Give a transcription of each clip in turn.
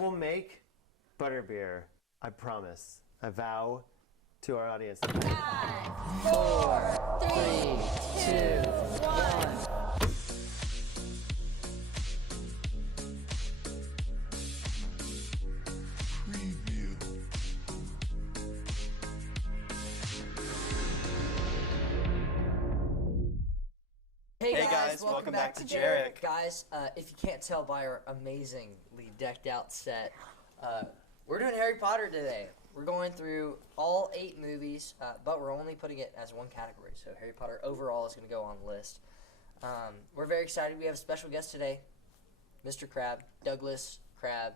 will make butterbeer. I promise. I vow to our audience. 5, 4, 3, 2, 1. Hey guys, welcome back to JEREC. Guys, if you can't tell by our amazingly decked out set, we're doing Harry Potter today. We're going through all 8 movies, but we're only putting it as one category. So Harry Potter overall is going to go on the list. We're very excited. We have a special guest today, Mr. Crab, Douglas Crab.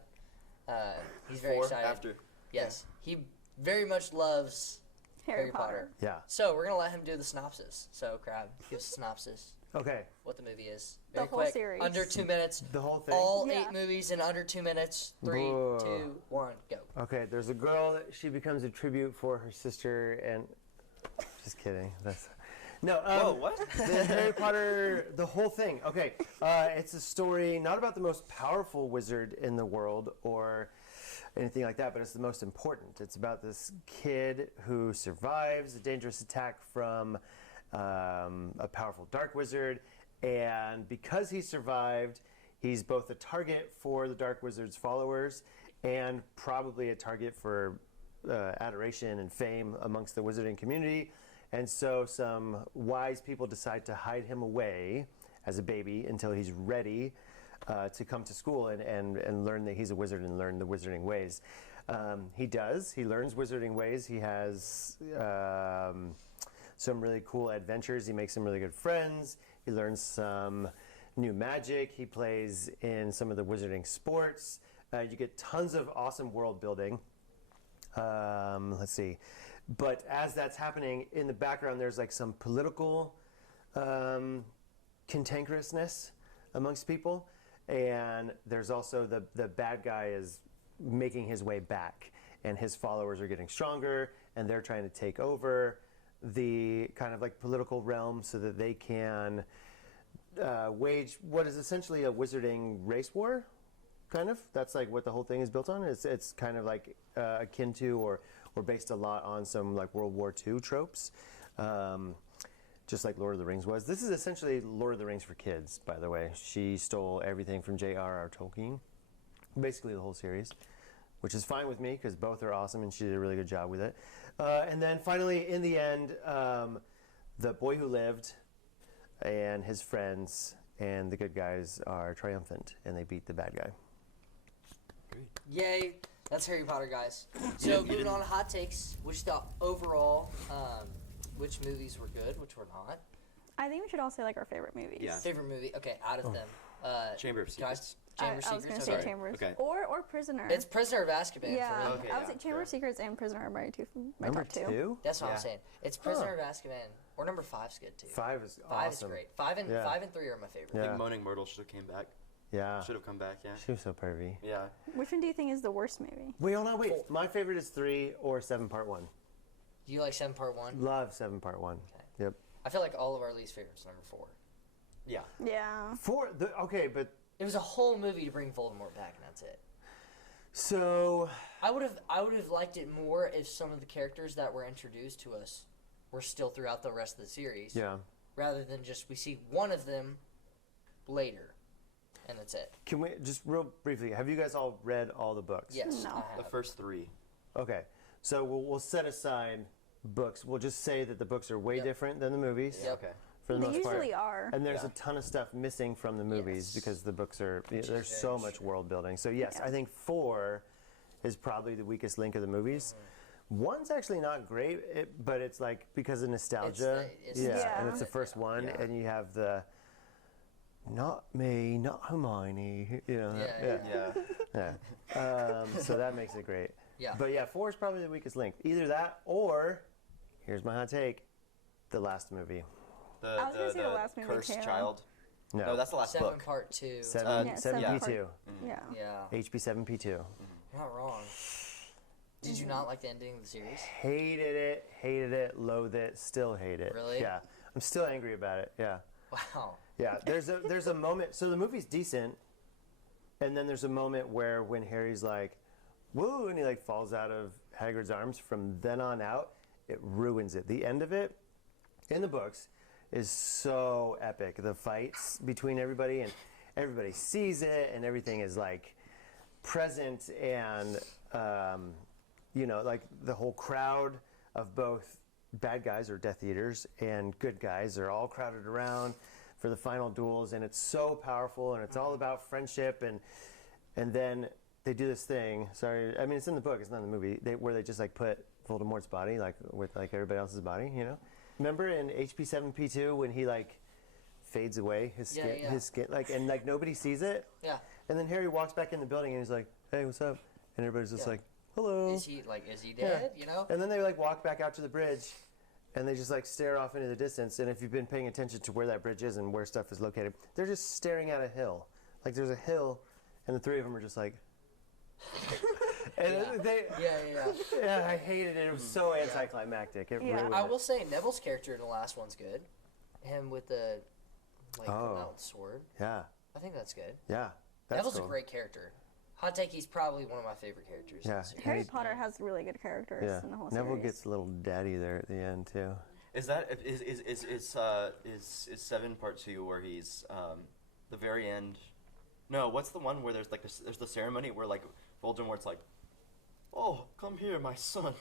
He's very excited. After. Yes, he very much loves Harry Potter. Yeah. So we're going to let him do the synopsis. So Crab, give us a synopsis. Okay. What the movie is. The Very whole quick, series. under 2 minutes. The whole thing? All Yeah. 8 movies in under 2 minutes. 3, Whoa. 2, 1, go. Okay, there's a girl that she becomes a tribute for her sister, and just kidding. That's no. Whoa, what? The Harry Potter, the whole thing. Okay, it's a story not about the most powerful wizard in the world or anything like that, but it's the most important. It's about this kid who survives a dangerous attack from a powerful dark wizard, and because he survived, he's both a target for the dark wizard's followers and probably a target for adoration and fame amongst the wizarding community. And so some wise people decide to hide him away as a baby until he's ready to come to school and learn that he's a wizard and learn the wizarding ways. He does. He learns wizarding ways. He has some really cool adventures. He makes some really good friends. He learns some new magic. He plays in some of the wizarding sports. You get tons of awesome world building. Let's see. But as that's happening, in the background, there's like some political cantankerousness amongst people. And there's also the bad guy is making his way back. And his followers are getting stronger. And they're trying to take over the kind of like political realm so that they can wage what is essentially a wizarding race war, kind of. That's like what the whole thing is built on. It's kind of like akin to or based a lot on some like World War II tropes, just like Lord of the Rings was. This is essentially Lord of the Rings for kids, by the way. She stole everything from J.R.R. Tolkien, basically the whole series, which is fine with me because both are awesome and she did a really good job with it. And then finally, in the end, the boy who lived and his friends and the good guys are triumphant and they beat the bad guy. Yay. That's Harry Potter, guys. So moving on to hot takes. Which thought overall, which movies were good, which were not? I think we should all say like our favorite movies. Yeah. Favorite movie? Okay, out of them. Chamber of Secrets. Guys, Chamber of I was Secrets? gonna say Okay. Chambers. Okay. Or Prisoner. It's Prisoner of Azkaban yeah. for me. Okay, I would yeah, say Chamber of fair. Secrets and Prisoner are my Number top 2. 2? That's what Yeah. I'm saying. It's Prisoner of Azkaban. Or number 5's good too. 5 is 5 awesome. is great. 5 and Yeah. 5 and 3 are my favorite. I Yeah. think Moaning Myrtle should have came back. Yeah. Should have come back, yeah. She was so pervy. Yeah. Which one do you think is the worst movie? Wait, hold on, wait. 4. My favorite is 3 or 7 Part 1. Do you like 7 Part 1? Love 7 Part 1. Okay. Yep. I feel like all of our least favorites number 4. Yeah. Yeah. 4, okay, but It was a whole movie to bring Voldemort back, and that's it. so I would have liked it more if some of the characters that were introduced to us were still throughout the rest of the series. yeah. Rather than just we see one of them later, and that's it. Can we just real briefly? Have you guys all read all the books? Yes, No. I The have. first 3. Okay, so we'll set aside books. We'll just say that the books are way Yep. different than the movies. Yep. Okay. For the They most part. usually are. And there's Yeah. a ton of stuff missing from the movies Yes. because the books are there's very so much true. world building. So yes, Yeah. I think 4 is probably the weakest link of the movies. 1's actually not great, but it's like because of nostalgia. It's yeah, Yeah. and it's the first one, Yeah. and you have the not me, not Hermione. You know, Yeah. so that makes it great. Yeah. But yeah, 4 is probably the weakest link. Either that or, here's my hot take, the last movie. The, I was gonna say the last movie, Cursed too. Child. No, No, that's the last 7 book. Part 2. 7, Yeah, 7P2. Yeah. Yeah, HB 7P2. you're not wrong. Did you not like the ending of the series? Hated it, loathed it, still hate it. Really? Yeah. I'm still angry about it. Yeah. Wow. Yeah. There's a moment. So the movie's decent. And then there's a moment where when Harry's like, woo, and he like falls out of Hagrid's arms. From then on out, it ruins it. The end of it, in the books, is so epic. The fights between everybody, and everybody sees it, and everything is like present, and you know, like the whole crowd of both bad guys or Death Eaters and good guys are all crowded around for the final duels, and it's so powerful, and it's all about friendship, and then they do this thing. Sorry, I mean it's in the book, it's not in the movie. Where they just like put Voldemort's body like with like everybody else's body, you know. Remember in HP7P2 when he like fades away his skin, like, and like nobody sees it. Yeah. And then Harry walks back in the building and he's like, "Hey, what's up?" And everybody's just like, "Hello." Is he dead? You know. And then they like walk back out to the bridge. And they just like stare off into the distance. And if you've been paying attention to where that bridge is and where stuff is located, they're just staring at a hill. Like there's a hill, and the three of them are just like. And yeah, I hated it. It was so anticlimactic. It ruined I it. will say Neville's character in the last one's good. Him with the sword. Yeah, I think that's good. yeah. That's Neville's cool. a great character. Hot take, he's probably one of my favorite characters. Yeah. In the series. Harry Potter has really good characters Yeah, in the whole Neville series. gets a little daddy there at the end too. Is that is 7 part 2 where he's the very end? No, what's the one where there's like there's the ceremony where like Voldemort's like, "Oh, come here, my son."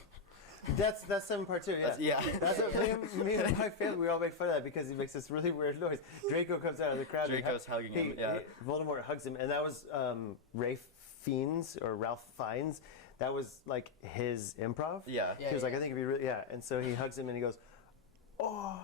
That's 7 part 2. Yeah. That's what me and my family, we all make fun of that because he makes this really weird noise. Draco comes out of the crowd. Draco's hugging him. Yeah. Voldemort hugs him, and that was Ralph Fiennes. That was like his improv. Yeah. He was like, I think it'd be really, and so he hugs him and he goes, "Oh."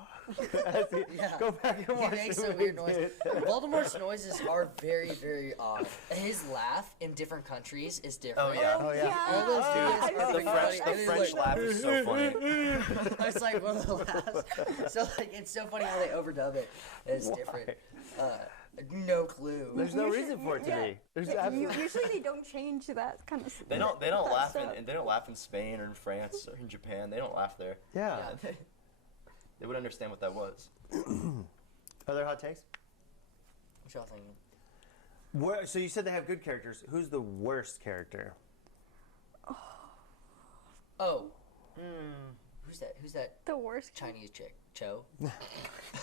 Go back and watch He makes the a weird movie. noise. Voldemort's noises are very, very odd. His laugh in different countries is different. Oh yeah. Oh yeah. All those I dudes are The remember French, funny. the French laugh is so funny. It's like one of the laughs. So like it's so funny how they overdub it. It's different. No clue. There's no reason for it to be. There's absolutely. Usually they don't change that kind of stuff. They don't laugh in they don't laugh in Spain or in France or in Japan. They don't laugh there. Yeah. They would understand what that was. Other hot takes? What y'all thinking? So you said they have good characters. Who's the worst character? Oh. Who's that The worst. Chinese chick? Cho? Wait,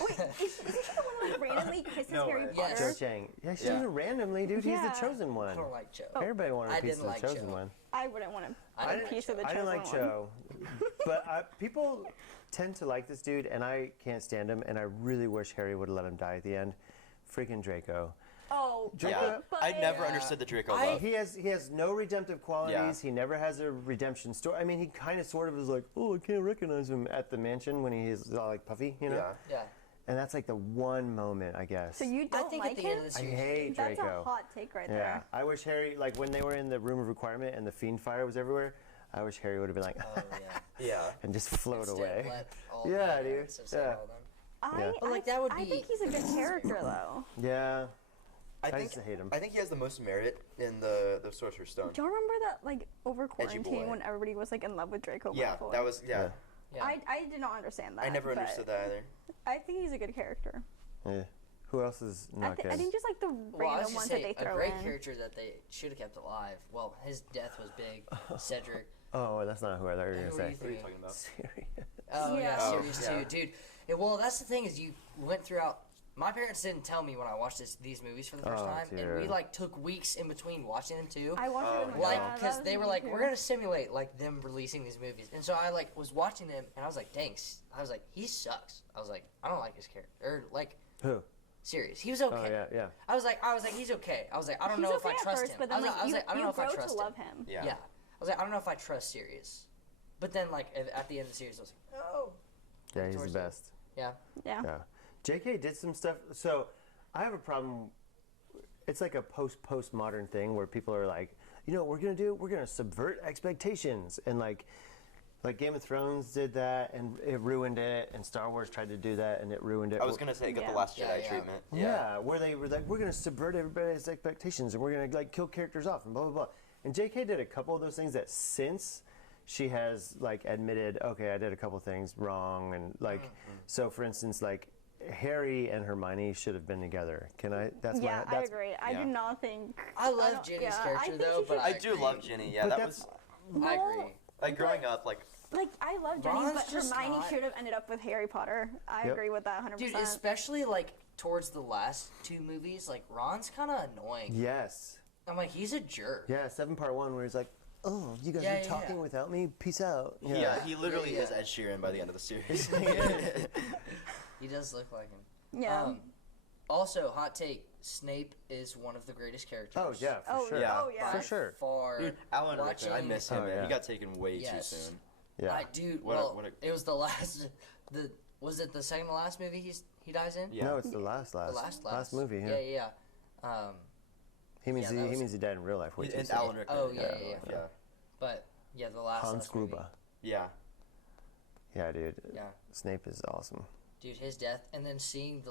isn't she the one that randomly kisses No Harry way. Potter? Cho Chang. Yeah, she's randomly, dude. He's Yeah. the chosen one. I don't like Cho. Everybody wanted I a piece didn't of the like chosen Cho. one. I wouldn't want I a didn't piece like of the I chosen didn't like one. Cho, but people tend to like this dude, and I can't stand him. And I really wish Harry would have let him die at the end. Freaking Draco. Oh, Yeah. but I never understood the Draco love. He has no redemptive qualities. Yeah. He never has a redemption story. I mean, he kind of sort of is like, oh, I can't recognize him at the mansion when he's all like puffy, you know. Yeah. Yeah. And that's like the one moment, I guess. So you I don't think like at the him? end of the I series. hate That's Draco. a hot take right Yeah, there. I wish Harry, like when they were in the room of requirement and the fiend fire was everywhere, I wish Harry would have been like, Oh yeah. Yeah. and just float Instead, away. let all Yeah, the dude. parents have said Yeah. all them. Yeah. But, like, that would I be- think he's a good character though. Yeah, I think just hate him. I think he has the most merit in the Sorcerer's Stone. Do you remember that like over boy. quarantine when everybody was like in love with Draco Yeah, Malfoy? that was Yeah. Yeah. I did not understand that. I never but understood that either. I think he's a good character. Yeah. Who else is not good? I think just like the Well, I was random just ones that saying, they throw a great in. character that they should have kept alive. Well, his death was big. Cedric. Oh, that's not who I thought you were Who gonna were you say. What are you thinking? talking about? Serious. Oh yeah, Yeah. Sirius Oh, yeah. too, dude. Well, that's the thing is you went throughout. My parents didn't tell me when I watched these movies for the first Oh, time, and we dude. like took weeks in between watching them too. I watched it with my Like, dad. because That they was were me like, too. we're gonna simulate like them releasing these movies, and so I like was watching them, and I was like, dang, I was like, he sucks. I was like, I don't like his character, or like, Who? serious. He was okay. Oh yeah, yeah. I was like, he's okay. I was like, I don't He's know okay if I at trust first, him. but I then was like, I don't know if I grow trust to love him. him. Yeah. Yeah. I was like, I don't know if I trust Sirius. But then, like, at the end of the series, I was like, oh. Yeah, he's the Towards the- best. Yeah. Yeah. Yeah. JK did some stuff. So I have a problem. It's like a postmodern thing where people are like, you know what we're going to do? We're going to subvert expectations. And like Game of Thrones did that and it ruined it. And Star Wars tried to do that and it ruined it. I was gonna say, get the Yeah. Last Yeah, Jedi yeah. treatment. Yeah, where they were like, we're going to subvert everybody's expectations and we're going to like kill characters off and blah, blah, blah. And JK did a couple of those things that since she has like admitted, okay, I did a couple things wrong. And like, so for instance, like Harry and Hermione should have been together. Can I? That's Yeah, my. I That's, agree. I yeah. do not think. I love don't- Ginny's yeah, I character think though, she but should- I do agree. love Ginny. Yeah, But that that's- was I No, agree. like growing up. Like Like I love Jenny, Ron's but just Hermione not- should have ended up with Harry Potter. I Yep. agree with that 100%. Dude, especially like towards the last two movies, like Ron's kind of annoying. yes. I'm like, he's a jerk. Yeah, 7 part 1 where he's like, "Oh, you guys Yeah, are yeah, talking yeah. without me. Peace out." he literally Yeah. is Ed Sheeran by the end of the series. He does look like him. yeah. Also, hot take: Snape is one of the greatest characters. Oh yeah, for Oh, sure. yeah. Oh yeah. For sure. Far. Dude, Alan Rickman, I Watching- miss him. Oh, man. yeah. He got taken way Yes. too soon. Yeah. Dude, What a- well, what a- it was the last. Was it the second to last movie he dies in? Yeah. No, it's the last movie. Yeah. Yeah. He means Yeah, that was- he dead in real life. Way too And soon. Alan Rickman. Oh, yeah. yeah. But yeah, the last. Hans last movie. Gruber. Yeah. Yeah, dude. Yeah. Snape is awesome. Dude, his death, and then seeing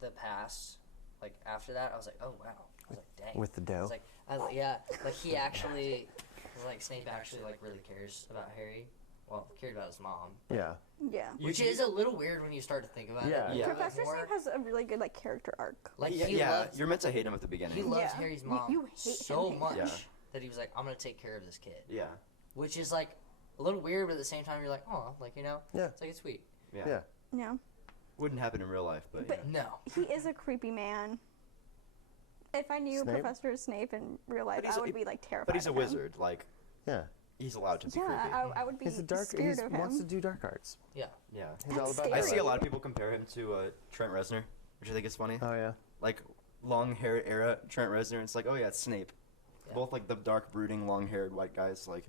the past, like after that, I was like, oh wow. I was like, dang. With the I dough. was like, yeah, like he actually, like Snape actually like really cares about Harry. Well, cared about his mom, Yeah. Yeah. which is a little weird when you start to think about Yeah. it. Yeah. Professor More- Snape has a really good like character arc. like yeah, he loves, you're meant to hate him at the beginning. he loves Yeah. Harry's mom You hate so him. much Yeah. that he was like, I'm gonna take care of this kid, Yeah. which is like a little weird, but at the same time you're like, oh, like Yeah. it's like it's sweet. Yeah. Yeah. Yeah. Wouldn't happen in real life, but, But- yeah. No, He is a creepy man. If I knew Snape? Professor Snape in real life, But he's I a- would be like terrified. But he's a of him. wizard. Like Yeah. he's allowed to be Yeah, creepy. I would be He's a dark. He scared of him. wants to do dark arts. yeah, Yeah. He's all That's about I that. see a lot of people compare him to Trent Reznor, which I think is funny. Oh yeah. Like long hair era Trent Reznor. It's like, oh yeah, it's Snape. Yeah. Both like the dark, brooding, long-haired white guys. Like,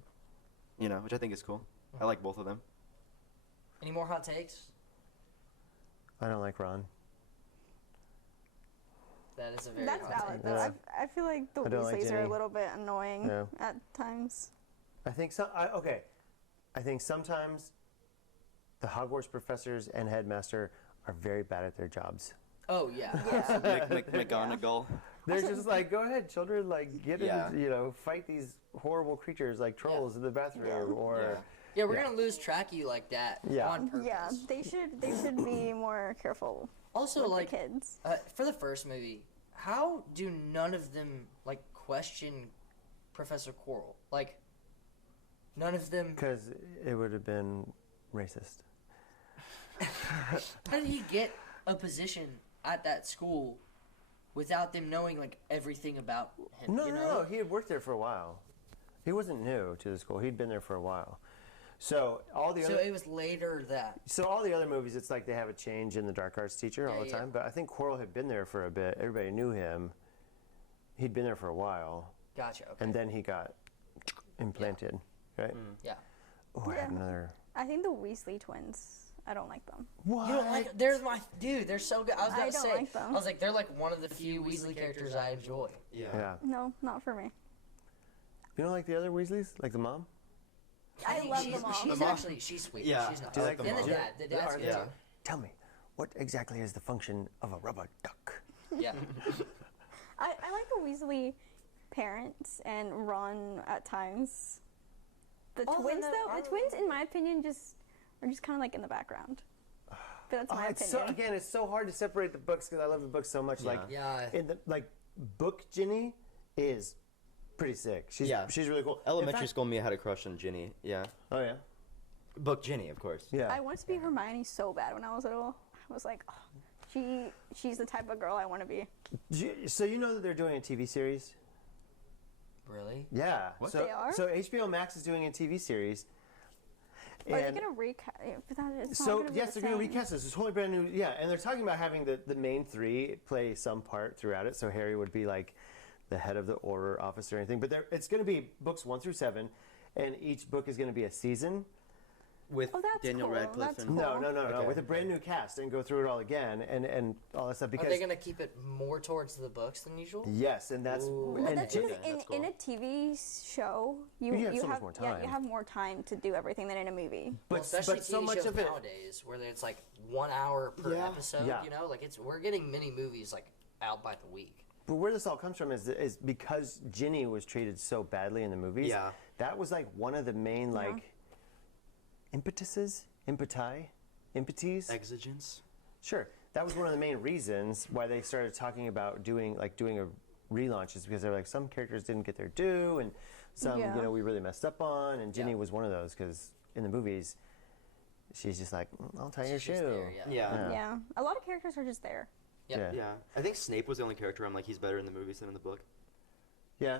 you know, which I think is cool. I like both of them. Any more hot takes? I don't like Ron. That is a very That's hot valid take. though. Yeah. I feel like the I don't like Weasleys are Ginny. a little bit annoying Yeah. at times. I think so. Okay. I think sometimes the Hogwarts professors and headmaster are very bad at their jobs. Oh yeah. Yeah. McGonagall. They're just like, go ahead, children, like get Yeah. in, fight these horrible creatures like trolls in the bathroom, or Yeah, we're Yeah. gonna lose track of you like that Yeah. on purpose. Yeah, they should be more careful Also, with like the kids. for the first movie, how do none of them like question Professor Quirrell? Like, none of them. because it would have been racist. How did he get a position at that school without them knowing like everything about him? No, you no, know? no. He had worked there for a while. He wasn't new to the school. He'd been there for a while. So all the So other it was later that. So all the other movies, it's like they have a change in the dark arts teacher all Yeah, the yeah. time. But I think Quirrell had been there for a bit. Everybody knew him. He'd been there for a while, Gotcha. Okay. and then he got implanted, right? yeah. Oh, I have Yeah. another. I think the Weasley twins. I don't like them. What? You don't like? They're my dude. They're so good. I was I about to don't say. like them. I was like, they're like one of the few Weasley characters I enjoy. Yeah. Yeah. No, not for me. You don't like the other Weasleys, like the mom? I think love she's, the mom. She's The mom- actually sweet. Yeah. She's not. Do you like the and mom? the dad. The dad's Are good they- too. Tell me, what exactly is the function of a rubber duck? Yeah. I like the Weasley parents and Ron at times. The All twins, the- though, all the the- twins, in my opinion, just are just kind of like in the background. But that's my It's so, opinion. again, it's so hard to separate the books because I love the books so much. Yeah. Like, Yeah. in the book Ginny is pretty sick. She's Yeah. she's really cool. In Elementary fact- school, me had a crush on Ginny. Yeah. Oh yeah. Book Ginny, of course. Yeah. I wanted to be Hermione so bad when I was little. I was like, oh, she's the type of girl I want to be. So you know that they're doing a TV series? Really? Yeah. What? So, They are? So HBO Max is doing a TV series. Are they And gonna recast? But that, it's not so gonna be yes, the they're going to same. recast this. It's totally brand new. Yeah, and they're talking about having the main three play some part throughout it. So Harry would be like the head of the order officer or anything. But it's going to be books 1 through 7, and each book is going to be a season. With Oh, that's Daniel cool. Radcliffe That's and cool. No, Okay. with a brand new cast and go through it all again and all that stuff. Are Because they gonna keep it more towards the books than usual? yes, and that's Ooh. Well, and that's Ginny- because that's cool. in a TV show, you You have so much have more yeah, time. you have more time to do everything than in a movie. Well, but especially so TV much shows of it. nowadays, where it's like 1 hour per Yeah. episode. Yeah. You know, like we're getting mini movies like out by the week. But where this all comes from is because Ginny was treated so badly in the movies. Yeah. That was like one of the main impetuses, impetis. Exigence. Sure, that was one of the main reasons why they started talking about doing a relaunch, is because they're like, some characters didn't get their due, and some we really messed up on, and Ginny was one of those, because in the movies she's just like, I'll tie your She's just shoe. there, Yeah. A lot of characters are just there. Yep. Yeah. I think Snape was the only character I'm like, he's better in the movies than in the book. Yeah,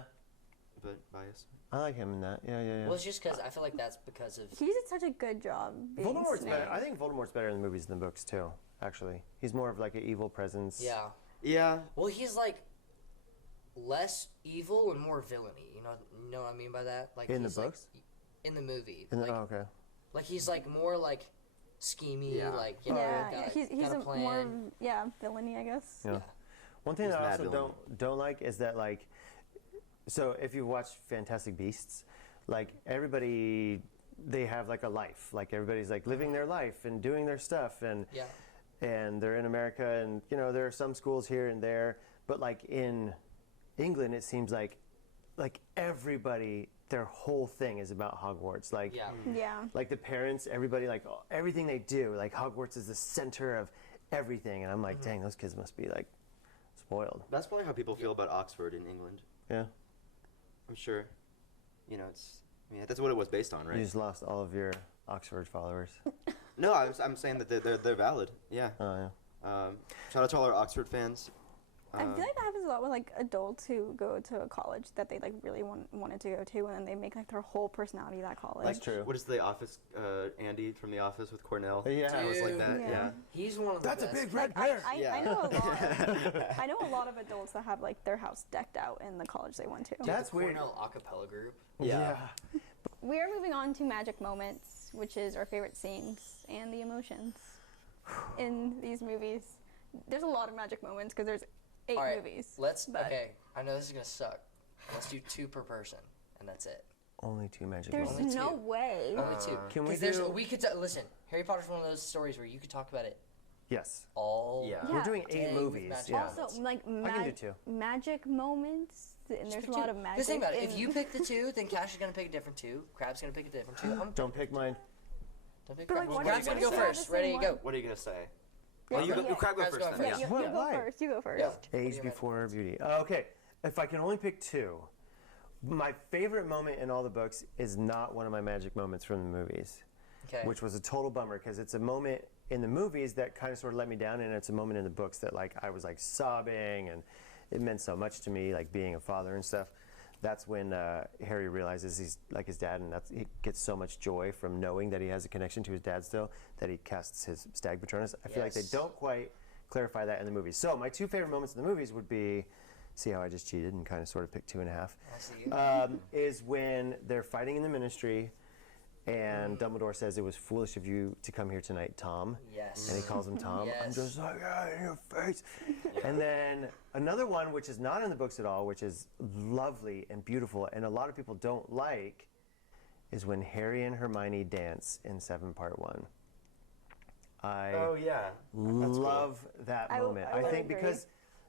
But bias. I like him in that. Yeah. Well, it's just because I feel like that's because of. He did such a good job being Voldemort's Snape. better. I think Voldemort's better in the movies than the books too. Actually, he's more of like an evil presence. Yeah. Yeah. Well, he's like less evil and more villainy. You know what I mean by that? Like In the he's, like, books? in the movie. In the, like, oh, okay. like he's like more like schemy, Yeah. like He's got a a plan. more villainy, I guess. Yeah. One thing He's that I mad also villain. don't like is that, like, so if you watch Fantastic Beasts, like everybody, they have like a life. Like everybody's like living their life and doing their stuff, and Yeah. and they're in America, and there are some schools here and there, but like in England, it seems like everybody, their whole thing is about Hogwarts. Like Yeah. Yeah. like the parents, everybody, like everything they do, like Hogwarts is the center of everything, and I'm like, dang, those kids must be like spoiled. That's probably how people feel about Oxford in England. Yeah. I'm sure. That's what it was based on, right? You just lost all of your Oxford followers. No, I'm saying that they're valid. Yeah. Oh, yeah. Shout out to all our Oxford fans. I feel like that happens a lot with like adults who go to a college that they like really wanted to go to, and then they make like their whole personality that college. That's true. What is the Office? Andy from The Office with Cornell. Yeah. It was like Dude. that. Yeah. Yeah. He's one of the That's a best. big red Like, bear. I know a lot. I know a lot of adults that have like their house decked out in the college they went to. That's the weird. Cornell acapella group. Yeah. We are moving on to magic moments, which is our favorite scenes and the emotions in these movies. There's a lot of magic moments because there's 8 All right, movies. Okay, I know this is gonna suck. Let's do 2 per person, and that's it. Only 2 magic There's moments. Only no 2. way. Only 2. Can we 'Cause there's- do- We could listen. Harry Potter's one of those stories where you could talk about it Yes. all. Yeah. We're doing 8 Dang, with movies. magic Yeah. moments. Also, like I can do 2. magic moments, and Just there's a pick lot 2. of magic. Just think about it. If in- you pick the 2, then Cash is gonna pick a different 2. Crab's gonna pick a different 2. Don't pick mine. Don't pick But, like, Crab. what Crab's if- gonna what go if you have first. the Ready, same go. one? What are you gonna say? Yeah, You yeah. go grab Crab's first going then. first. Yeah, Yeah. you go Why? first. You go first. Yeah. Age your before magic beauty. Okay. If I can only pick 2, my favorite moment in all the books is not one of my magic moments from the movies, Okay. which was a total bummer because it's a moment in the movies that kind of sort of let me down, and it's a moment in the books that like I was like sobbing, and it meant so much to me, like being a father and stuff. That's when Harry realizes he's like his dad, and he gets so much joy from knowing that he has a connection to his dad still, that he casts his Stag Patronus. I feel like they Yes. don't quite clarify that in the movies. So my 2 favorite moments in the movies would be, see how I just cheated and kind of sort of picked 2.5, I see you. is when they're fighting in the Ministry, and Dumbledore says, it was foolish of you to come here tonight, Tom. Yes. And he calls him Tom. I'm Yes. just like, in your face. And then another one, which is not in the books at all, which is lovely and beautiful, and a lot of people don't like, is when Harry and Hermione dance in 7 Part 1. I Oh yeah. That's love that I- moment. I I would think agree.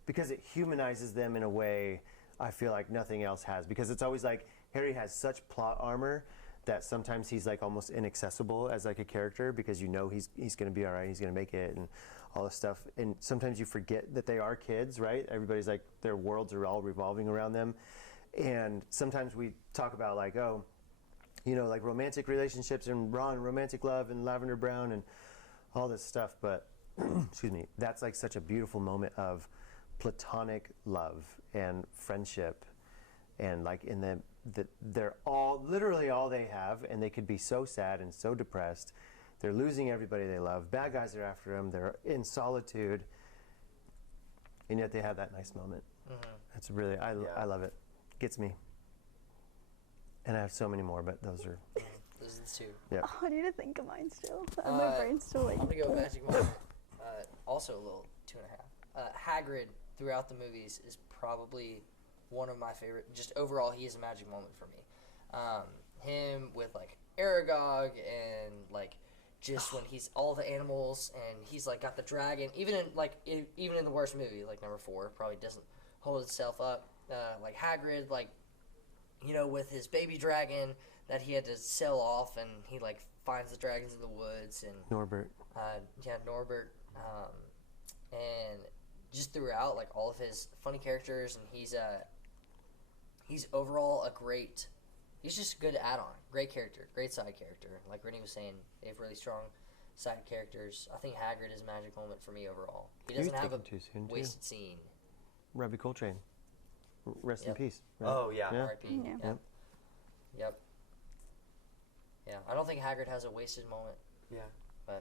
because it humanizes them in a way I feel like nothing else has. Because it's always like Harry has such plot armor that sometimes he's like almost inaccessible as like a character, because you know he's going to be all right, he's going to make it, and all this stuff. And sometimes you forget that they are kids, right? Everybody's like, their worlds are all revolving around them. And sometimes we talk about like, oh, like romantic relationships and Ron, romantic love and Lavender Brown and all this stuff. But excuse me, that's like such a beautiful moment of platonic love and friendship, and like in they're all literally all they have, and they could be so sad and so depressed. They're losing everybody they love. Bad guys are after them. They're in solitude, and yet they have that nice moment. It's really I love it. Gets me. And I have so many more, but those are Those are the 2. yeah. Oh, I need to think of mine still. My brain's still like. I'm gonna go magic moment. Also a little 2.5. Hagrid throughout the movies is probably one of my favorite. Just overall, he is a magic moment for me. Him with like Aragog and like just when he's all the animals and he's like got the dragon. Even in the worst movie, like number 4, probably doesn't hold itself up. Like Hagrid, like with his baby dragon that he had to sell off, and he like finds the dragons in the woods, and Norbert. Norbert. and just throughout, like all of his funny characters, and he's overall a great. He's just a good add-on, great character, great side character. Like Rennie was saying, they have really strong side characters. I think Hagrid is a magic moment for me overall. He doesn't have a too soon, wasted scene. Robbie Coltrane. Rest in Yep. peace. Right? Oh yeah. Yeah. R.I.P. Yeah. Yep. Yep. Yeah, I don't think Hagrid has a wasted moment. Yeah.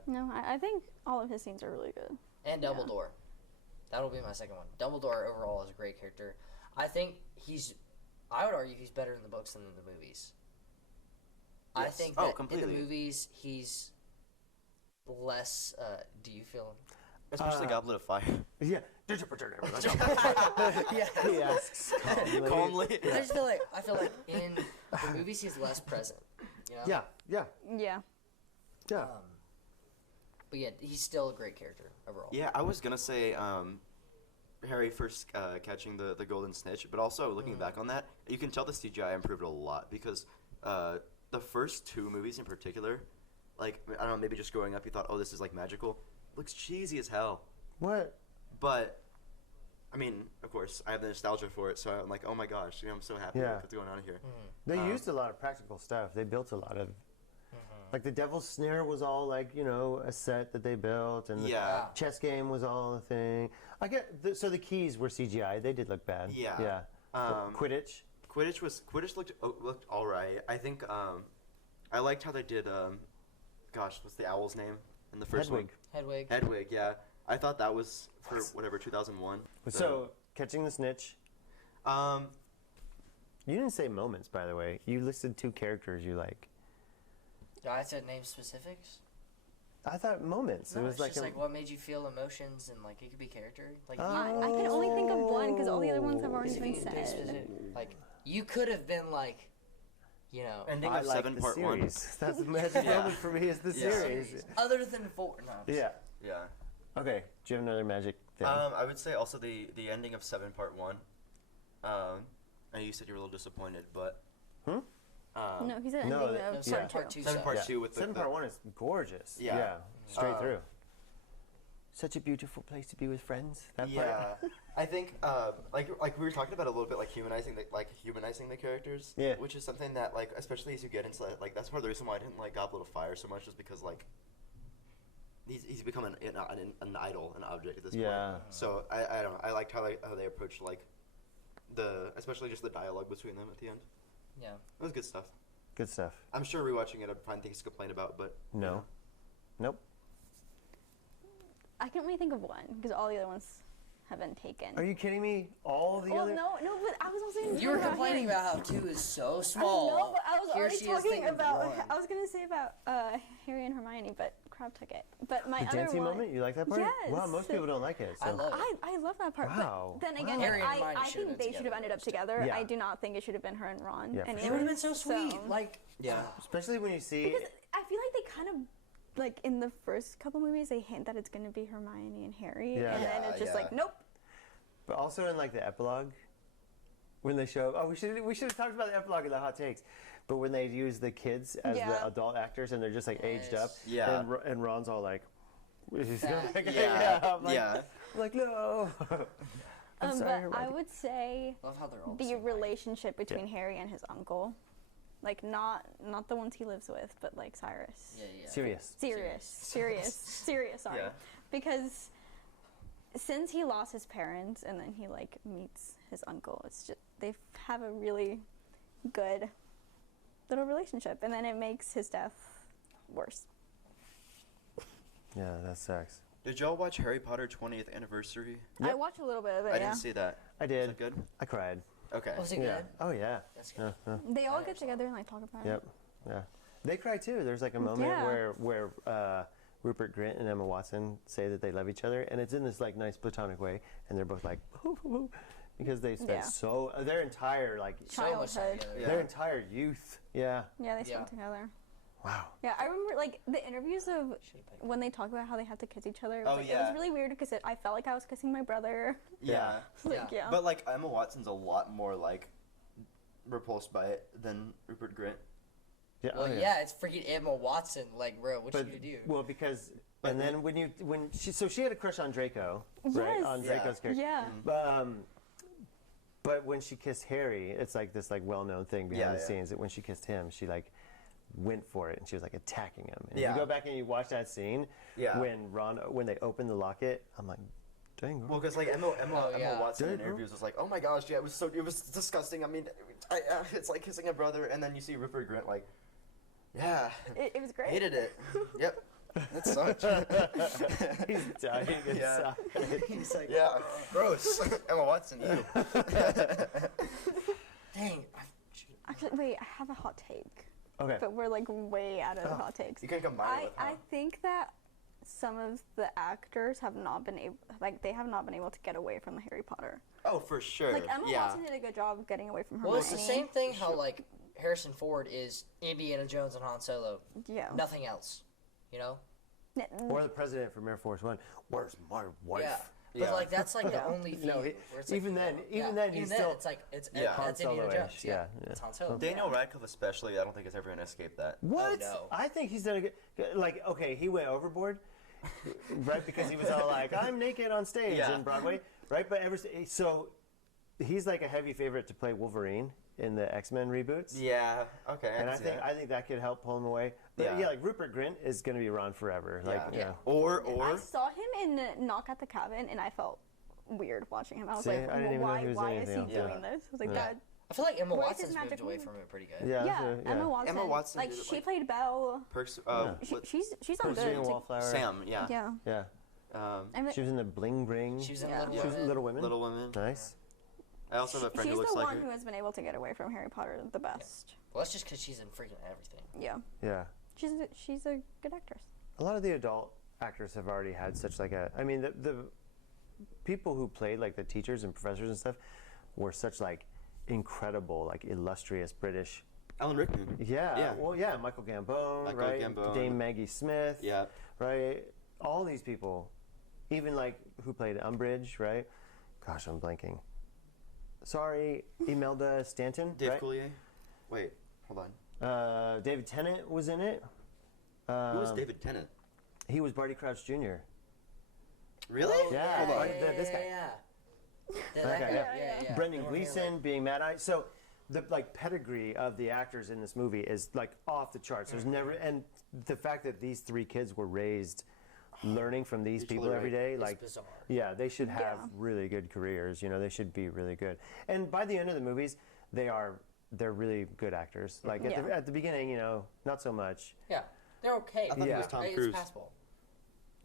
No, I think all of his scenes are really good. And Yeah. Dumbledore. That'll be my second one. Dumbledore overall is a great character. I think I would argue he's better in the books than in the movies. I Yes. think Oh, that in completely. the movies he's less. Do you feel? Especially Goblet of Fire. Yeah. Yeah. He asks calmly. Calmly. I feel like in the movies he's less present. You know? Yeah. Yeah. Yeah. Yeah. But yeah, he's still a great character overall. Yeah, I was gonna say Harry first catching the golden snitch, but also looking back on that, you can tell the CGI improved a lot because the first two movies in particular, like I don't know, maybe just growing up, you thought, oh, this is like magical, looks cheesy as hell. What? But I mean, of course, I have the nostalgia for it, so I'm like, oh my gosh, I'm so happy Yeah. with what's going on here. They used a lot of practical stuff. They built a lot of, like the Devil's Snare was all like a set that they built, and the Yeah. chess game was all a thing. I get so the keys were CGI. They did look bad. Yeah. Yeah. Quidditch. Quidditch looked all right. I think I liked how they did. Gosh, what's the owl's name in the first Hedwig. Hedwig. one? Hedwig. Yeah, I thought that was for whatever 2001. So catching the snitch. Um, You didn't say moments, by the way. You listed two characters you like. Do I have to name specifics? I thought moments. No, it was it's like just like what made you feel emotions, and like it could be character. Like I can only think of one because all the other ones have already if you been can do said. specific, like you could have been like, ending I of like 7 the part 1. series. That's the magic Yeah. moment for me is the Yeah. series. other than 4. No. Yeah. Yeah. Okay. Do you have another magic thing? I would say also the ending of 7 part 1. And you said you were a little disappointed, but No, he said No, ending that- of No, Yeah. part part 2. 7 part Yeah. 2 with the 7 part 1 is gorgeous. Yeah. Straight Uh, through. Such a beautiful place to be with friends. That Yeah, part. I think like we were talking about a little bit, like humanizing the characters. Yeah. Which is something that like especially as you get into like that's part of the reason why I didn't like Goblet of Fire so much, is because like he's become an idol, an object at this Yeah. point. So I don't know. I liked how they approached like especially just the dialogue between them at the end. Yeah. It was good stuff. Good stuff. I'm sure rewatching it I'd find things to complain about, but No. Nope. I can only think of one because all the other ones have been taken. Are you kidding me? All the well, other. no, but I was also going to You were complaining about how 2 is so small. I know, but I was Here already she is talking thinking about. 1. I was going to say about Harry and Hermione, but Crab took it. But my The other dancing one. moment? You like that part? Yes. Wow, most people don't like it. So. I love it. I love that part. Wow. But then again, Harry and Hermione I should have think been they should have together ended up first. together. Yeah. I do not think it should have been her and Ron. Yeah, for anyway. It would have been so sweet. So- Like yeah. Especially when you see. Because I feel like they kind of. Like in the first couple movies, they hint that it's going to be Hermione and Harry, Yeah. and then it's just Yeah. like, nope. But also in like the epilogue, when they show, we should have talked about the epilogue in the hot takes, but when they use the kids as the Yeah. adult actors and they're just like aged up, Yes. Yeah. and Ron's all like, he's Fat. like, Yeah. I'm like, Yeah. I'm like no. I'm sorry, But I Hermione. would say love how they're all the same height. relationship between Harry and his uncle, like not the ones he lives with, but like Cyrus. Yeah, yeah. Serious. Sorry, Yeah. because since he lost his parents and then he like meets his uncle, it's just they have a really good little relationship, and then it makes his death worse. Yeah, that sucks. Did y'all watch Harry Potter 20th anniversary? I Yep. watched a little bit of it. I Yeah, didn't see that. I Is did. it good? I cried. Okay. Was it Yeah. good? Oh yeah. That's good. they all get together and like talk about Yep. it. Yeah. They cry too. There's like a moment Yeah. where Rupert Grint and Emma Watson say that they love each other, and it's in this like nice platonic way, and they're both like, "Hoo, hoo, hoo," because they spent Yeah. their entire like So much time Childhood. together. Yeah. their entire youth. Yeah. Yeah, they Yeah. spent together. Wow. Yeah, I remember like the interviews of Should've picked- when they talk about how they have to kiss each other. It was, Oh, like, it yeah. was really weird because I felt like I was kissing my brother. Yeah. Like, Yeah. yeah. But like Emma Watson's a lot more like repulsed by it than Rupert Grint. Yeah, Well, oh, yeah, it's freaking Emma Watson. Like, bro, what But you do? well, because and then when she had a crush on Draco, right? Yes. On Draco's character. Yeah. But when she kissed Harry, it's like this like well-known thing behind the scenes that when she kissed him, she like went for it and she was like attacking him. And if you go back and you watch that scene when they open the locket, I'm like, dang. Well, because like Emma Watson in Dang, interviews was like, oh my gosh, yeah, it was disgusting. I mean, it's like kissing a brother, and then you see Rupert Grint like, yeah, It was great. hated it. Yep, that sucked. He's dying inside. He's like, Yeah, gross. Emma Watson, ew. dang. Actually, wait, I have a hot take. Okay. But we're like way out of the hot takes. You can combine it with I think that some of the actors have not been able, to get away from the Harry Potter. Oh, for sure. Like Emma Watson did a good job of getting away from her. Well, it's the same thing how like Harrison Ford is Indiana Jones and Han Solo. Yeah. Nothing else, you know? Or the president from Air Force One. Where's my wife? Yeah. But like that's like the only few. No, where it's like, even then, he's then still it's like it's Han that's Indiana Solo-ish, Jones. yeah. It's Han Solo. Daniel Radcliffe especially, I don't think is ever going to escape that. What? no. I think he's done a good. Like, okay, he went overboard, right? Because he was all like, "I'm naked on stage" Yeah. in Broadway, right? But so he's like a heavy favorite to play Wolverine in the X-Men reboots. Yeah. Okay. And I can see that. think that could help pull him away. But Yeah. yeah, like Rupert Grint is going to be around forever. Like, Yeah. you know. Or I saw him in Knock at the Cabin, and I felt weird watching him. I was See, like, I didn't even know why he was is anything he else. doing this? I was like, Yeah. that. I feel like Emma Where's his Watson's moved magic away move? from it pretty good. Yeah. Yeah, so, Emma Watson. Emma Watson like did it, she like- played Belle. Perks. She's on Percy good. and Wallflower. Sam. Yeah. Yeah. Yeah. I mean, She was in the Bling Ring. She was in Yeah. Little She was Women. in Little Women. Little Women. Nice. I also have a friend she's who looks the like one her. who has been able to get away from Harry Potter the best. Well, that's just because she's in freaking everything. Yeah. Yeah. She's a good actress. A lot of the adult actors have already had such like a. I mean, the people who played like the teachers and professors and stuff were such like incredible, like illustrious British. Alan Rickman. Yeah. Yeah. Well, yeah. Michael Gambon, Michael right? Gambon. Dame Maggie Smith. Yeah. Right. All these people, even like who played Umbridge, right? Gosh, I'm blanking. Sorry, Imelda Stanton. Dave right? Coulier. Wait. Hold on. David Tennant was in it. Who was David Tennant? He was Barty Crouch Jr. Really? Yeah. Hold on. This guy. That guy, guy, yeah. Brendan Gleeson being Mad Eye. So the like pedigree of the actors in this movie is like off the charts. There's never, and the fact that these three kids were raised learning from these You're people totally every right. day, It's like bizarre. yeah, they should have Yeah. really good careers. You know, they should be really good. And by the end of the movies, they're really good actors. Like Yeah. at the beginning, you know, not so much. Yeah, they're okay. I thought Yeah. it was Tom It's Cruise. passable.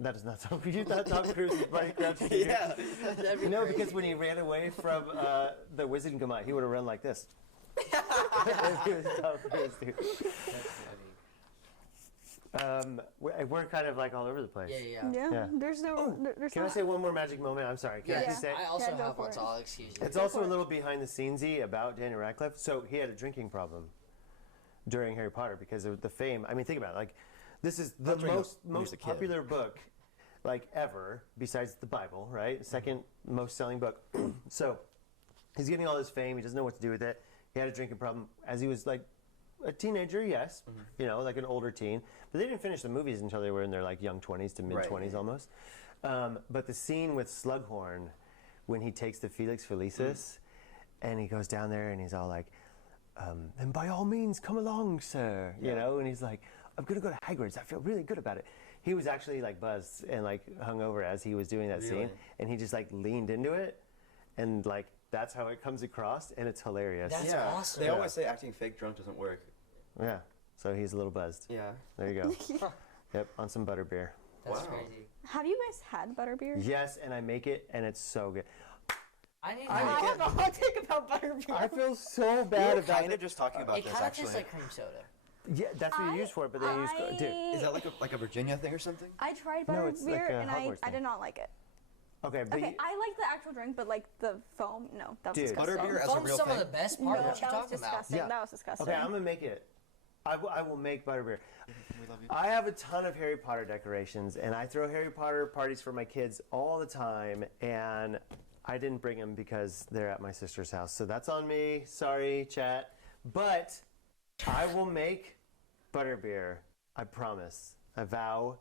That is not Tom Cruise. You thought Tom Cruise was Barty Crouch Jr. Yeah. That'd be No, crazy. because when he ran away from the Wizard and Gamut, he would have run like this. He was Tom Cruise, dude. We're kind of like all over the place. Yeah. Yeah. Yeah. There's no. There's Can I not. say one more magic moment? I'm sorry. Can I Yeah. just say? I also Yeah, go have for one, it. so I'll excuse you. It's also a little behind the scenesy about Daniel Radcliffe. So he had a drinking problem during Harry Potter because of the fame. I mean, think about it. Like, this is the during most when he was a kid. popular book, like ever, besides the Bible, right? Second most selling book. So he's getting all this fame. He doesn't know what to do with it. He had a drinking problem as he was like a teenager, yes, you know, like an older teen. But they didn't finish the movies until they were in their like young 20s to mid 20s almost. But the scene with Slughorn, when he takes the Felix Felicis, and he goes down there and he's all like, "And by all means, come along, sir." You know, and he's like, "I'm gonna go to Hagrid's. I feel really good about it." He was actually like buzzed and like hungover as he was doing that scene, Really? and he just like leaned into it, and like that's how it comes across, and it's hilarious. That's Yeah. awesome. They Yeah. always say acting fake drunk doesn't work. Yeah. So he's a little buzzed. Yeah. There you go. Yep, on some butterbeer. That's Wow. crazy. Have you guys had butterbeer? Yes, and I make it, and it's so good. I need I to I have a hot take about butterbeer. I feel so We bad were about kind it. of just talking about It this kind of actually. tastes like cream soda. Yeah, that's what you use for it, but then you use dude. Is that like a Virginia thing or something? I tried No, butterbeer it's like a and Hogwarts I thing. did not like it. Okay, but Okay, I like the actual drink, but like the foam, no, that was Dude. disgusting. Butterbeer as a Foam's real some thing? of the best No, part. that What you was talking about? disgusting. Yeah. That was disgusting. okay, I'm gonna make it. I will make butterbeer. We love you. I have a ton of Harry Potter decorations, and I throw Harry Potter parties for my kids all the time, and I didn't bring them because they're at my sister's house. So that's on me. Sorry, chat. But I will make butterbeer. I promise. I vow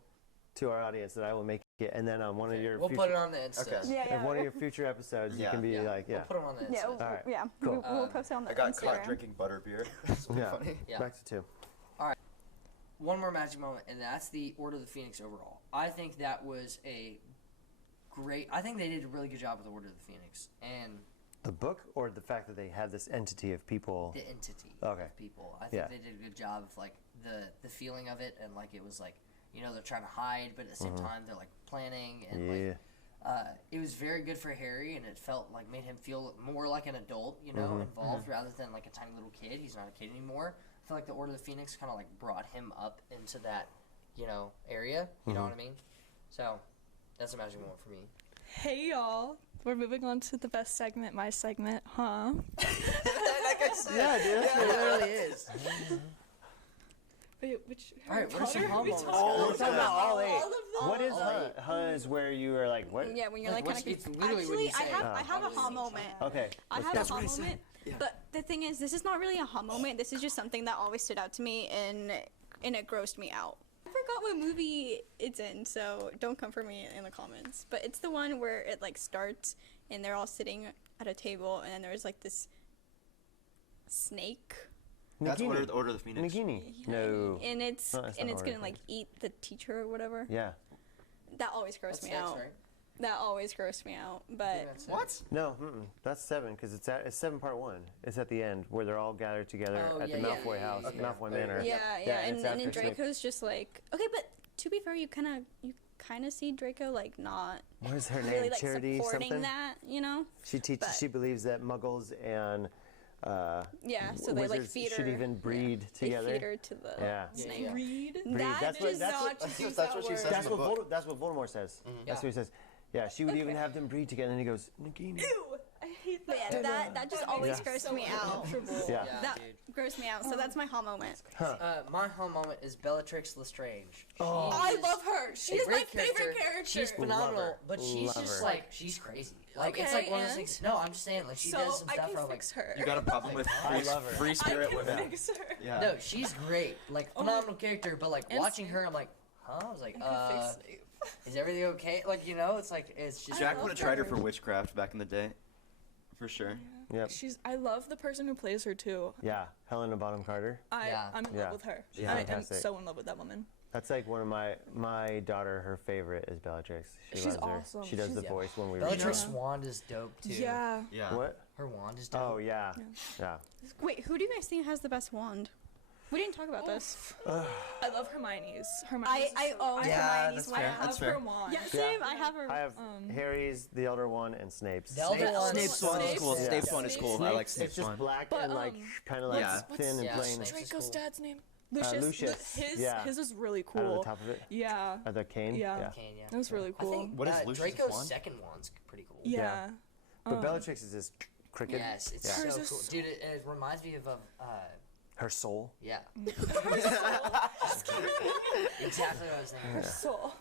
to our audience that I will make it, and then on one of your We'll future, put it on the Insta. Okay. Yeah, on one of your future episodes, you Yeah. can be like, We'll put it on the Insta. Yeah, All right. yeah. Cool. We'll post it on the I got Instagram. caught drinking butterbeer. It's so Yeah. funny. Yeah. Back to 2. One more magic moment, and that's the Order of the Phoenix overall. I think that was I think they did a really good job with the Order of the Phoenix and The book, or the fact that they had this entity of people. the entity Okay. of people. I think Yeah. they did a good job of like the feeling of it, and like it was like, you know, they're trying to hide, but at the same time they're like planning, and Yeah. like it was very good for Harry, and it felt like made him feel more like an adult, you know, involved rather than like a tiny little kid. He's not a kid anymore. I feel like the Order of the Phoenix kind of like brought him up into that, you know, area. You know what I mean? So that's a magic moment for me. Hey y'all, we're moving on to the best segment, my segment, huh? Like I said, Yeah, dude, that's it literally is. Wait, which All right, what are some Potter hall we moments? talking We're about? talking about all 8. All of them? What is All huh? 8. Huh is where you are like, what? Yeah, when you're like Like, kind it's of. literally when you Actually, say I have a ha moment. Okay. I let's have go. a ha moment. But the thing is, this is not really a ha moment. This is just something that always stood out to me, and it grossed me out. I forgot what movie it's in, so don't come for me in the comments. But it's the one where it like starts, and they're all sitting at a table, and then there's like this snake, That's Nagini. Order of the Phoenix. Nagini. No. and it's No, that's not and it's Order gonna of like eat the teacher or whatever. Yeah. That always grossed me out. Right? That always grossed me out. But That's it. What? No, that's 7 because it's 7 part 1. It's at the end where they're all gathered together Oh, at yeah, the yeah, Malfoy yeah, house, yeah. Malfoy There you Manor. go. yeah, and it's and then after Snape. Draco's just like, okay, but to be fair, you kind of see Draco like not What is her name? really like Charity supporting something? that, you know? She teaches. but- She believes that Muggles and Yeah, so they like wizards feed her. should even breed together. They feed her to the Yeah. snake. Yeah. Read? That That's what- does that's not what- just use that's that what she word. says. That's in the what book. that's what Voldemort says. That's what he says. Yeah, she would even have them breed together, and he goes, Nagini. Ew, I hate But that. yeah, that just always Yeah. grossed me out. Yeah. That dude. grossed me out. So that's my ha moment. My home moment is Bellatrix Lestrange. Oh. I love her. She is my Great favorite character. She's Love phenomenal, her. but she's Love just her. like she's crazy. Like it's Okay, like one of those and? things. No, I'm just saying like she so does some I stuff can where I'm like, fix her. You got a problem with I love her. free I spirit can women. fix her. Yeah. no, she's great. Like phenomenal character, but like And watching Snape. her, I'm like, huh? I was like, I can fix Snape. is everything okay? Like you know, it's like it's just. Jack love would have tried her her. for witchcraft back in the day. For sure. Yep. I love the person who plays her too. Yeah, Helena Bonham Carter. Yeah. I'm in Yeah. love with her. She's I am fantastic. so in love with that woman. That's like one of my daughter. Her favorite is Bellatrix. She She's loves her. awesome. She does She's- the yeah. voice when we Bellatrix Yeah. wand is dope too. Yeah. Yeah. What? Her wand is dope. Oh yeah, yeah. Wait, who do you guys think has the best wand? We didn't talk about this. I love Hermione's. Hermione's I is so own good. Yeah, Hermione's that's wand. fair. I That's have her fair. wand. Yeah, same. I have her. I have Harry's, the elder one, and Snape's. The elder one. Snape's one is cool. Yeah. Snape's one is cool. I like It's Snape's just one. black But, and like kind of like Yeah. thin and Yeah, plain. Snape's Draco's cool. dad's name? Lucius. Lucius, His yeah. his is really Out of cool. the top of it, Yeah. or the cane. Yeah. Okay, yeah. That was really I cool. think What is Lucius's Draco's wand? second wand's pretty cool. Yeah. But Bellatrix is just cricket. Yes, it's Yeah. Hers so is cool, so- dude. It reminds me of Her soul. yeah. Exactly what I was thinking. Her soul.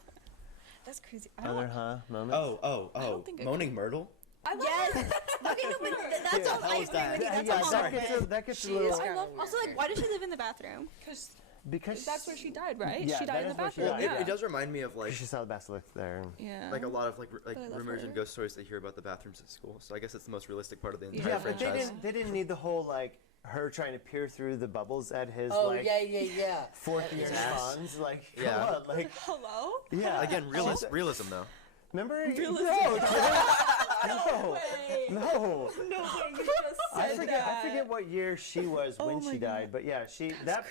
That's crazy. I Other don't. moments. don't think I Moaning Myrtle. I love Yes. Okay, no, but that's all. I agree with you. Yeah, That's yeah, all. that gets a She little is I kinda love- weird Also, like, why does she live in the bathroom? because That's where she died, right? Yeah, she that died in the is where she bathroom. died. Yeah. It does remind me of like she saw the basilisk there. Yeah. like a lot of like But I love rumors her. and ghost stories they hear about the bathrooms at school. So I guess it's the most realistic part of the Yeah. entire Yeah, but franchise. they didn't need the whole like her trying to peer through the bubbles at his Oh like yeah. fourth year Yes. cons. Like, Yeah. come on, like, Hello? yeah. Again, realism though. Remember? Realism. No, way. no. No way, you just I said forget. that. I forget what year she was when Oh my she died. God. But yeah, that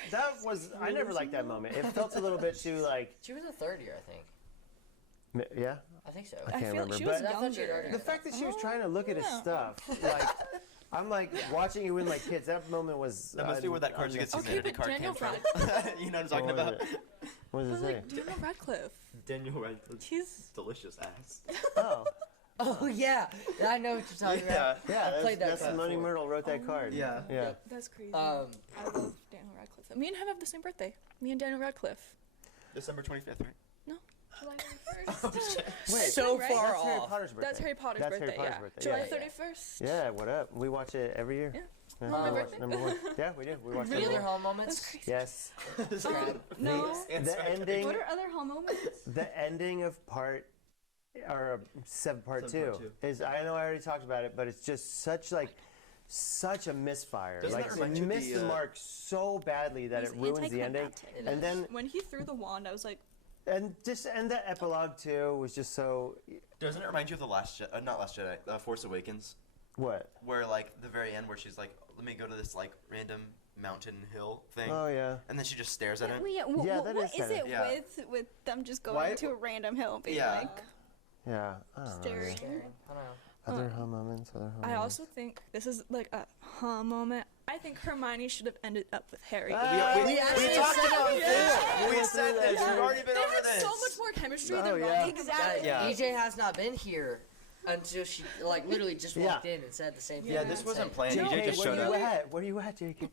was. I never liked that moment. It felt a little bit too like. She was a third year, I think. Yeah, I think so. I I can't feel remember. like she was but I thought she had younger. already- the fact that she was trying to look at his Yeah. stuff, like, I'm like watching it with my kids. That moment was. That must be where that card gets his Okay, humanity but card Daniel came from. You know what I'm talking What was about? it? What does But it say? like Daniel Radcliffe. Daniel Radcliffe. He's Delicious ass. Oh, Oh yeah, I know what you're talking about. yeah. I played that That's card Money before. Myrtle wrote that card. Yeah. Yeah. that's crazy. Um, I love Daniel Radcliffe. Me and him have the same birthday. Me and Daniel Radcliffe. December 25th, right? No, July 31st. Wait, so right? far that's Harry off. Potter's birthday. That's Harry Potter's That's birthday. Harry Potter's Yeah, birthday, July yeah. 31st. Yeah, what up? We watch it every year. Yeah. Yeah, my we watched birthday? number 1. Yeah, we did. We watched Any number other 1. hall moments? Yes. No. The ending. What are other hall moments? The ending of part 7 part 2 is, I know I already talked about it, but it's just such a misfire. Doesn't Like that it remind you of missed the mark so badly that it ruins the ending. anticlimactic. And then When he threw the wand, I was like, and the epilogue too was just so Doesn't it remind you of the not Last Jedi, Force Awakens, what? where like the very end where she's like, let me go to this like random mountain hill thing, Oh yeah. and then she just stares at it. Yeah, that what is is kinda- it Yeah. with them just going Why- to a random hill and being Yeah. like Yeah. I don't know. staring? man. I don't know. Other home moments. I also think this is like a moment. I think Hermione should have ended up with Harry. We actually talked said about it. this. We said this. We've already been They over had this. so much more chemistry Oh, than yeah. Ron. Exactly. Yeah. EJ has not been here until she like literally just walked in and said the same thing. Yeah, this wasn't planned. JK, EJ just where showed you up. at? Where you at, JK?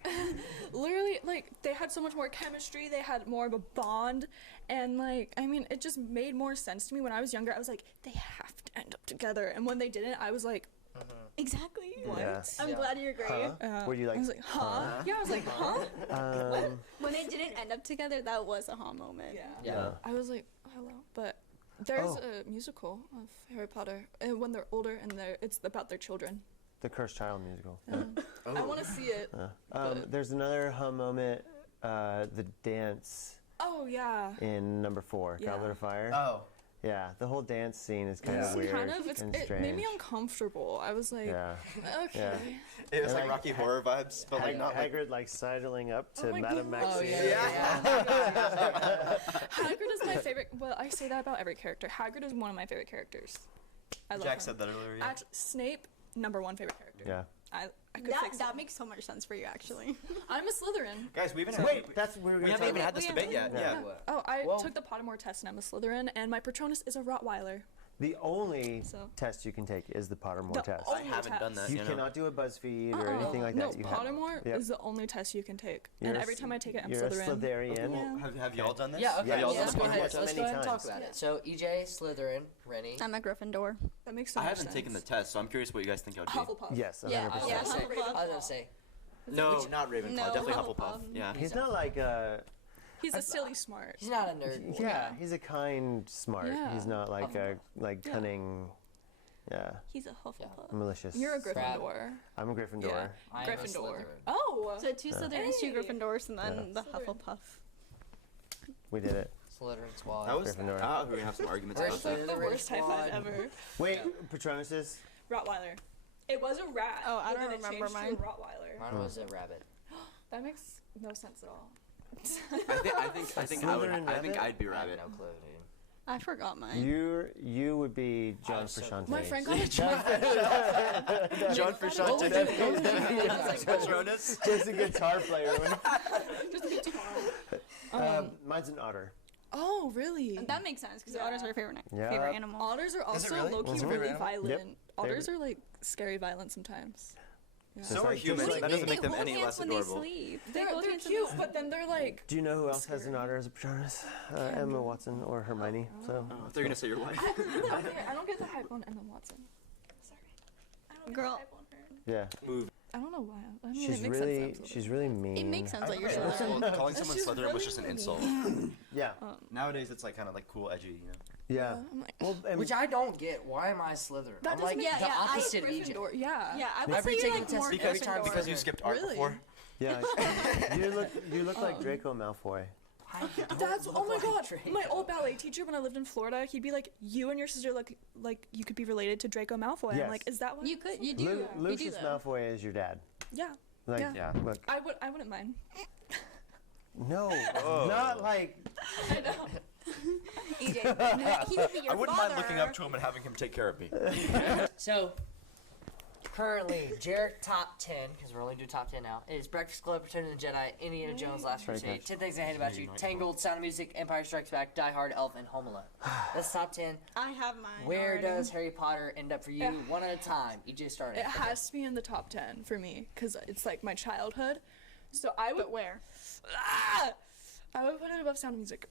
Literally, like, they had so much more chemistry. They had more of a bond. And, like, I mean, it just made more sense to me. When I was younger, I was like, they have to end up together. And when they didn't, I was like, Exactly. what? Yeah. I'm Yeah. glad you agree. Huh? Were you I like? was like, huh? Yeah, I was like, huh? When they didn't end up together, that was a hall moment. Yeah. I was like, hello. But there's Oh. a musical of Harry Potter when they're older and it's about their children. The Cursed Child musical. I want to see it. There's another hum moment. The dance Oh, yeah. in number 4, Yeah. Goblet of Fire. Oh. Yeah, the whole dance scene is kind It's of weird kind of, and it strange. made me uncomfortable. I was like, Yeah. okay. Yeah. It was And, like like, Rocky Horror vibes, but like not like. Hagrid like sidling up to Oh my Madame God. Maxine. Oh yeah. Hagrid is my favorite. Well, I say that about every character. Hagrid is one of my favorite characters. I love Jack him. said that earlier. Yeah. Actually, Snape, number 1 favorite character. Yeah. I could fix That him. makes so much sense for you, actually. I'm a Slytherin. Guys, we haven't Wait, that's we were we gonna haven't talk even about. had this debate yet. Yeah. Yeah. Oh, I Well- took the Pottermore test and I'm a Slytherin, and my Patronus is a Rottweiler. The only So- test you can take is the Pottermore The test. I only haven't done test. that. You know. cannot do a BuzzFeed or Uh-uh. anything like no, that. You Pottermore Yep. is the only test you can take. You're And a every time I take it, I'm You're Slytherin. a Slytherian. Yeah. Have y'all done this? Yeah, okay. Yeah. Y'all Let's done go this ahead. before? Let's many go ahead and talk times. about it. So EJ, Slytherin, Rennie. I'm a Gryffindor. That makes so I much haven't sense. taken the test, so I'm curious what you guys think I would be. Hufflepuff. Yes, 100%. Yeah, I was yeah, gonna say. Hufflepuff. I was gonna say. No, not Ravenclaw. No, Definitely Hufflepuff. Hufflepuff. Yeah. He's not like a. He's a silly smart. He's not a nerd. Yeah, he's a kind smart. Yeah. He's not like a Yeah. cunning. Yeah, He's a Hufflepuff. malicious. You're a Crap. Gryffindor. I'm a Gryffindor. Yeah. I am a Gryffindor. Slytherin. Oh. So 2 Slytherins, 2 Hey. Gryffindors, and then Yeah. the Hufflepuff. We did it. Slytherin squad. That was. Gryffindor. We're gonna have some arguments We're about that. the Slytherin worst high five squad. ever. Wait, Patronuses? Rottweiler. It was a rat. Oh, I but don't then it remember changed mine. to a Rottweiler. Mine was a rabbit. That makes no sense at all. I think I would. Slytherin I think rabbit? I'd be I have rabbit. no clue, dude. I forgot mine. You would be John I'm so- Frusciante. My friend got a job. John Frusciante. Patronus. Just a guitar player. Just a guitar. Mine's an otter. Oh, really? That makes sense because otters are your favorite, Yeah. favorite animal. Otters are it also really? low-key What's your really favorite animal? violent. Yep. Otters are like scary violent sometimes. So Just are like- humans. just like That doesn't me. make them They hold any hands less when adorable. They sleep. They're hold hands when cute, they but then they're like. Do you know who else has an otter as a Patronus? Emma Watson or Hermione. So Oh, they're gonna say your wife. I don't get the hype on Emma Watson. Sorry. I don't get Girl. the hype on her. yeah, Move. I don't know why. I mean, she's it makes sense really absolutely. she's really mean. It makes sense that you're Well, Slytherin. calling someone She's Slytherin was really just an mean. insult. Yeah, Nowadays, it's like kind of like cool, edgy, you know. yeah. I'm like, Well, and Which I don't get. Why am I Slytherin? that I'm doesn't like make the yeah, I- opposite of EJ. Gryffindor. Yeah. Yeah, I would Every say you're taking like test more every time Gryffindor. Because you skipped art Really? before. yeah, you look like Draco Malfoy. I don't That's look oh my like god. Draco. My old ballet teacher when I lived in Florida, he'd be like, "You and your sister look like you could be related to Draco Malfoy." Yes. I'm like, "Is that what?" You could, you do, Lu- you do Lucius though. Malfoy is your dad. Yeah. Like, Yeah. look, I wouldn't mind. no, Oh. not like. I know. EJ, he would be your I wouldn't father. mind looking up to him and having him take care of me. So, currently, JEREC top 10, because we're only doing top 10 now, is Breakfast Club, Return of the Jedi, Indiana Jones, Last Very Crusade, good. 10 Things I Hate About You, Tangled, Sound of Music, Empire Strikes Back, Die Hard, Elf, and Home Alone. That's top 10. I have mine. Where already. does Harry Potter end up for you? One at a time. EJ started. It has to be in the top 10 for me because it's like my childhood. So I would But where? I would put it above Sound of Music.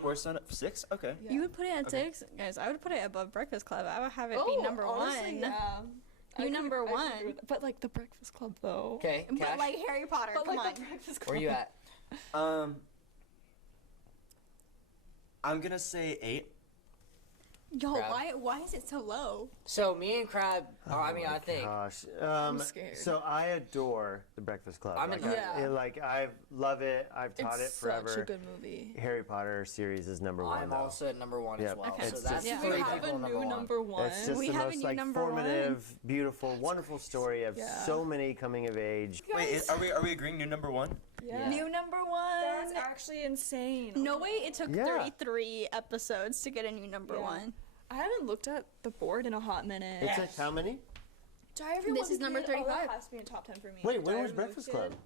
Where's Son 6? Okay. Yeah. You would put it at 6? Guys, I would put it above Breakfast Club. I would have it be number honestly, 1. Yeah. You number I could one. agree with- But like the Breakfast Club though. Okay, But Cash, like Harry Potter, But come like on. the Breakfast Club. where you at? I'm gonna say 8. Yo, Crab. why is it so low? So me and Crab, I think. Gosh. scared. So I adore The Breakfast Club. I'm in like, love. Yeah. like I love it. I've taught It's it forever. such a good movie. Harry Potter series is number one. I'm though. also at number 1 Yeah, as well. okay. So it's that's just- We three have people a number new 1. number one. It's just We the have a most new like number one. formative, beautiful, wonderful story of Yeah. so many coming of age. Wait, are we agreeing new number 1? Yeah. New number one. That's actually insane. No way, it took Yeah. 33 episodes to get a new number Yeah. one. I haven't looked at the board in a hot minute. It's like how many? Diary of This is number 35. Oh, that has to be in top 10 for me. Wait, when Diary was of a Breakfast Wicked. Club?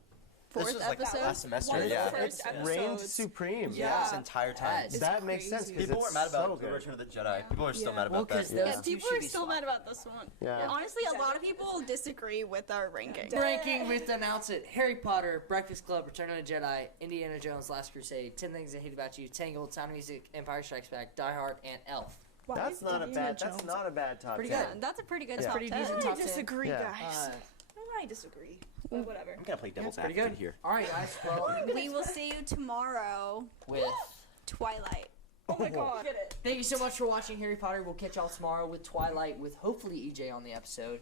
Fourth This was like episode. last semester, One of the yeah. first Reigned episodes. supreme. Yeah. This entire time. It's That makes sense crazy. because People were mad so about the good. Return of the Jedi. People are still Yeah. mad Well, about because that. those Yeah. two People should are be still swapped. mad about this one. Yeah. Honestly, a lot of people disagree with our ranking. Ranking, we have to announce it. Harry Potter, Breakfast Club, Return of the Jedi, Indiana Jones, Last Crusade, 10 Things I Hate About You, Tangled, Sound of Music, Empire Strikes Back, Die Hard, and Elf. Why That's is not a Indiana bad. That's Jones- not a bad top Pretty 10. good. That's a pretty good Yeah. top Pretty 10. decent I top 10. disagree, Yeah. guys. I disagree. But whatever. I'm gonna play devil's Pretty advocate good. here. All right, guys. Well, We will see you tomorrow. with Twilight. Oh my god. Get it. thank you so much for watching Harry Potter. We'll catch y'all tomorrow with Twilight, with hopefully EJ on the episode.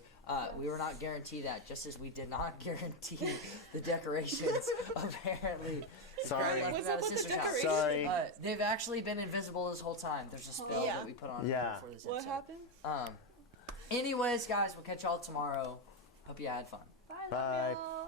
We were not guaranteed that, just as we did not guarantee the decorations. Apparently, Sorry. Greg left What's them up at his with the sister's house. decorations? Sorry. They've actually been invisible this whole time. There's a spell Yeah. that we put on Yeah. before this What episode. happened? Anyways, guys, we'll catch y'all tomorrow. Hope you had fun. Bye. Love y'all.